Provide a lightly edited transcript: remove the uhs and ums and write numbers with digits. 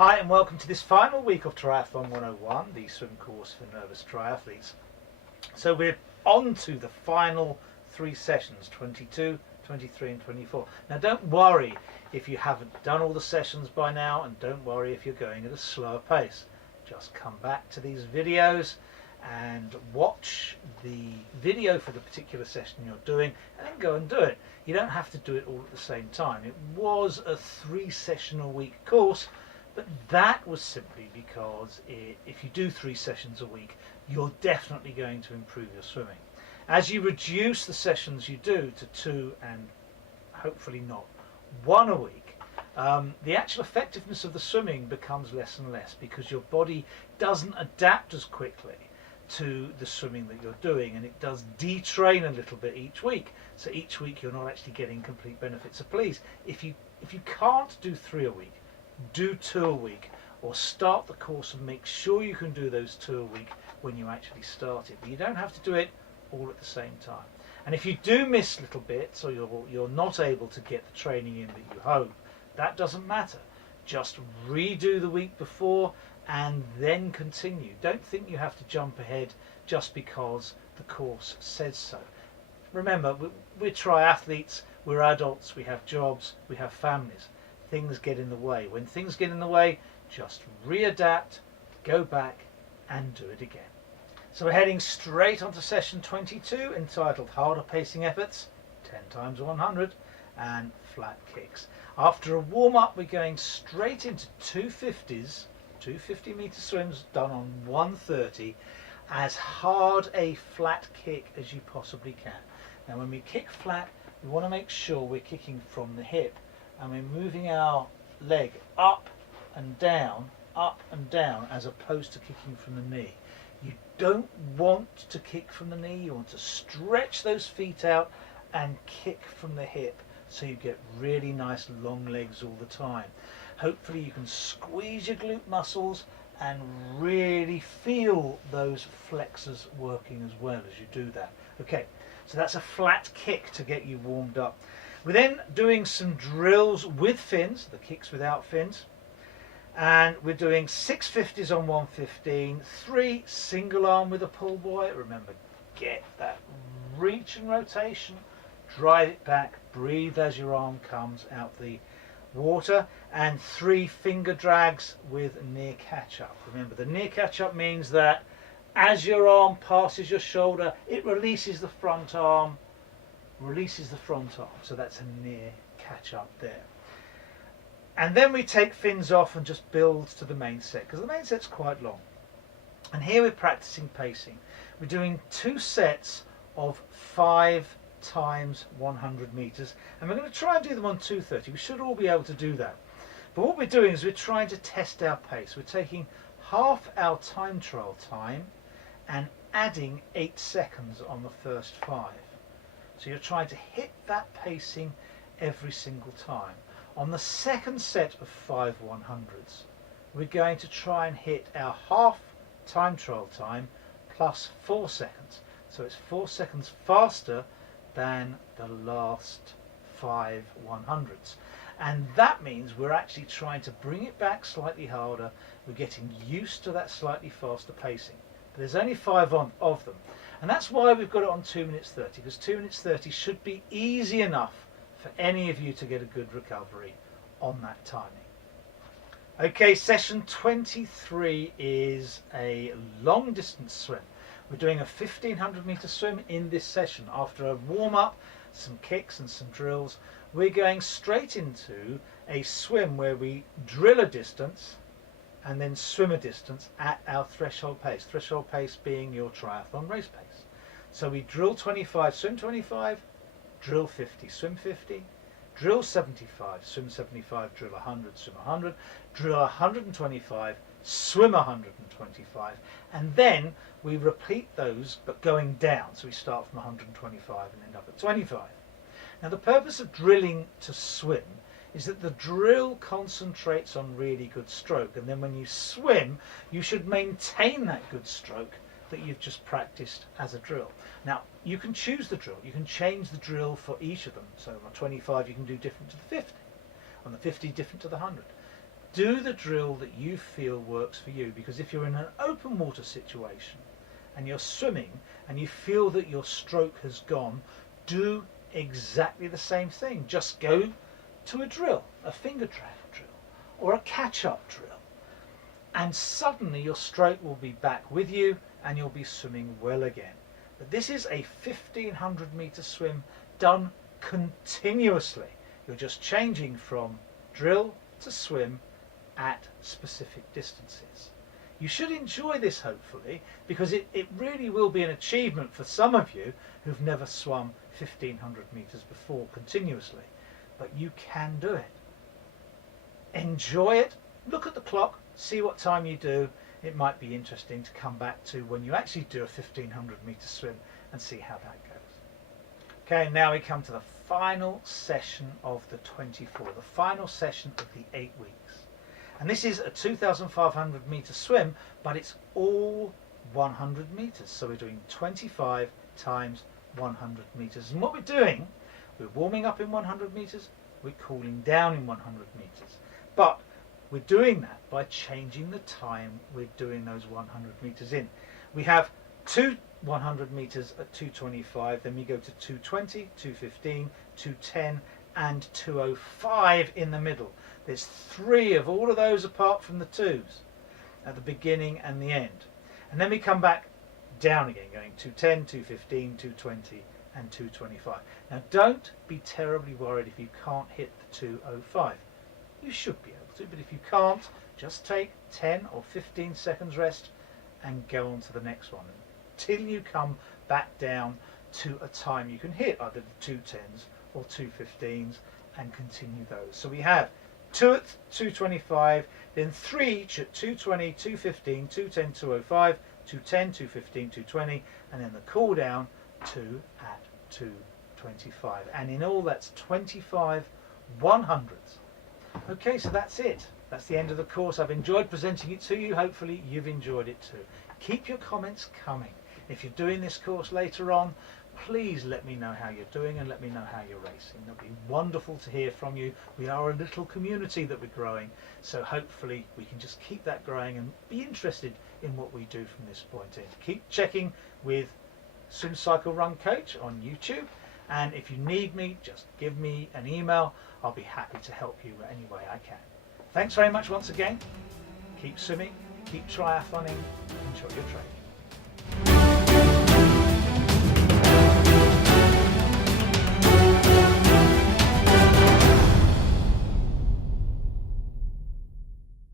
Hi and welcome to this final week of Triathlon 101, the swim course for nervous triathletes. So we're on to the final three sessions, 22, 23 and 24. Now don't worry if you haven't done all the sessions by now, and don't worry if you're going at a slower pace. Just come back to these videos and watch the video for the particular session you're doing and then go and do it. You don't have to do it all at the same time. It was a 3-session-a-week course, but that was simply because if you do 3 sessions a week, you're definitely going to improve your swimming. As you reduce the sessions you do to 2 and hopefully not 1 a week, the actual effectiveness of the swimming becomes less and less because your body doesn't adapt as quickly to the swimming that you're doing, and it does detrain a little bit each week. So each week you're not actually getting complete benefit. So please, if you can't do 3 a week, do 2 a week, or start the course and make sure you can do those 2 a week when you actually start it. But you don't have to do it all at the same time. And if you do miss little bits, or you're not able to get the training in that you hope, that doesn't matter. Just redo the week before and then continue. Don't think you have to jump ahead just because the course says so. Remember, we're triathletes, we're adults, we have jobs, we have families. Things get in the way. When things get in the way, just readapt, go back and do it again. So we're heading straight onto session 22, entitled Harder Pacing Efforts, 10 times 100 and flat kicks. After a warm-up, we're going straight into 250s, 250-meter swims done on 130, as hard a flat kick as you possibly can. Now when we kick flat, we want to make sure we're kicking from the hip, and we're moving our leg up and down, as opposed to kicking from the knee. You don't want to kick from the knee, you want to stretch those feet out and kick from the hip so you get really nice long legs all the time. Hopefully you can squeeze your glute muscles and really feel those flexors working as well as you do that. Okay, so that's a flat kick to get you warmed up. We're then doing some drills with fins, the kicks without fins, and we're doing 6 50s on 115, 3 single arm with a pull buoy. Remember, get that reach and rotation, drive it back, breathe as your arm comes out the water, and 3 finger drags with near catch up. Remember, the near catch up means that as your arm passes your shoulder, it releases the front arm, so that's a near catch up there. And then we take fins off and just build to the main set, because the main set's quite long. And here we're practicing pacing. We're doing 2 sets of 5 times 100 meters, and we're going to try and do them on 230. We should all be able to do that. But what we're doing is we're trying to test our pace. We're taking half our time trial time and adding 8 seconds on the first 5. So you're trying to hit that pacing every single time. On the second set of 5 100s, we're going to try and hit our half time trial time plus 4 seconds. So it's 4 seconds faster than the last 5 100s. And that means we're actually trying to bring it back slightly harder. We're getting used to that slightly faster pacing. But there's only 5 of them. And that's why we've got it on 2 minutes 30, because 2 minutes 30 should be easy enough for any of you to get a good recovery on that timing. Okay, session 23 is a long distance swim. We're doing a 1500 meter swim in this session. After a warm up, some kicks and some drills, we're going straight into a swim where we drill a distance and then swim a distance at our threshold pace being your triathlon race pace. So we drill 25, swim 25, drill 50, swim 50, drill 75, swim 75, drill 100, swim 100, drill 125, swim 125, and then we repeat those but going down. So we start from 125 and end up at 25. Now the purpose of drilling to swim is that the drill concentrates on really good stroke, and then when you swim you should maintain that good stroke that you've just practiced as a drill. Now you can choose the drill, you can change the drill for each of them. So on 25 you can do different to the 50, on the 50 different to the 100. Do the drill that you feel works for you, because if you're in an open water situation and you're swimming and you feel that your stroke has gone, do exactly the same thing. Just go to a drill, a finger trap drill or a catch-up drill, and suddenly your stroke will be back with you and you'll be swimming well again. But this is a 1500 meter swim done continuously. You're just changing from drill to swim at specific distances. You should enjoy this, hopefully, because it really will be an achievement for some of you who've never swum 1500 meters before continuously. But you can do it. Enjoy it. Look at the clock, see what time you do. It might be interesting to come back to when you actually do a 1500 meter swim and see how that goes. Okay, now we come to the final session of the 24, the final session of the 8 weeks. And this is a 2,500 meter swim, but it's all 100 meters. So we're doing 25 times 100 meters. And what we're doing, we're warming up in 100 meters, we're cooling down in 100 meters. But we're doing that by changing the time we're doing those 100 meters in. We have 2 100 meters at 225, then we go to 220, 215, 210 and 205 in the middle. There's 3 of all of those apart from the 2s at the beginning and the end. And then we come back down again, going 210, 215, 220 and 225. Now don't be terribly worried if you can't hit the 205. You should be able to, but if you can't, just take 10 or 15 seconds rest and go on to the next one until you come back down to a time you can hit, either the 210s or 215s, and continue those. So we have 2 at 225, then 3 each at 220, 215, 210, 205, 210, 215, 220, and then the cool down 2 at 225. And in all, that's 25 100s. Okay, so that's it. That's the end of the course. I've enjoyed presenting it to you. Hopefully you've enjoyed it too. Keep your comments coming. If you're doing this course later on, please let me know how you're doing and let me know how you're racing. It'll be wonderful to hear from you. We are a little community that we're growing, so hopefully we can just keep that growing and be interested in what we do from this point in. Keep checking with Swim Cycle Run Coach on YouTube, and if you need me, just give me an email. I'll be happy to help you any way I can. Thanks very much once again. Keep swimming, keep triathloning, enjoy your training.